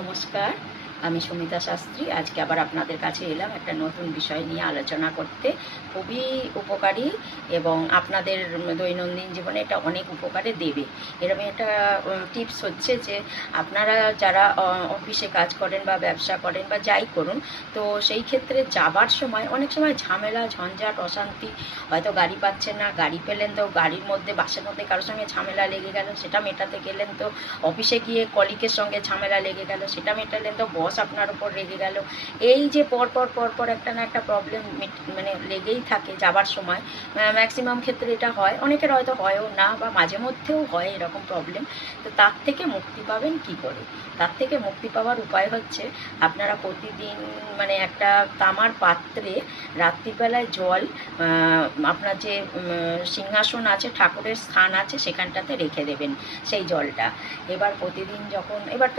নমস্কার, আমি সুমিতা শাস্ত্রী। আজকে আবার আপনাদের কাছে এলাম একটা নতুন বিষয় নিয়ে আলোচনা করতে। খুবই উপকারী এবং আপনাদের দৈনন্দিন জীবনে এটা অনেক উপকারে দেবে। এরকম একটা টিপস হচ্ছে যে আপনারা যারা অফিসে কাজ করেন বা ব্যবসা করেন বা যাই করুন, তো সেই ক্ষেত্রে যাবার সময় অনেক সময় ঝামেলা, ঝঞ্ঝাট, অশান্তি, হয়তো গাড়ি পাচ্ছেন না, গাড়ি পেলেন তো গাড়ির মধ্যে বাসের মধ্যে কারোর সঙ্গে ঝামেলা লেগে গেল, সেটা মেটাতে গেলেন, তো অফিসে গিয়ে কলিগের সঙ্গে ঝামেলা লেগে গেল, সেটা মেটালেন, তো বস আপনার উপর রেগে গেল। এই যে পর একটা না একটা প্রবলেম মানে লেগেই থাকে যাবার সময়। ম্যাক্সিমাম ক্ষেত্রে এটা হয়, অনেকের হয়তো হয়ও না বা মাঝে মধ্যেও হয় এরকম প্রবলেম। তো তার থেকে মুক্তি পাবেন কি করে? তার থেকে মুক্তি পাওয়ার উপায় হচ্ছে আপনারা প্রতিদিন মানে একটা তামার পাত্রে রাত্রিবেলায় জল, আপনার যে সিংহাসন আছে, ঠাকুরের স্থান আছে, সেখানটাতে রেখে দেবেন সেই জলটা। এবার প্রতিদিন যখন এবার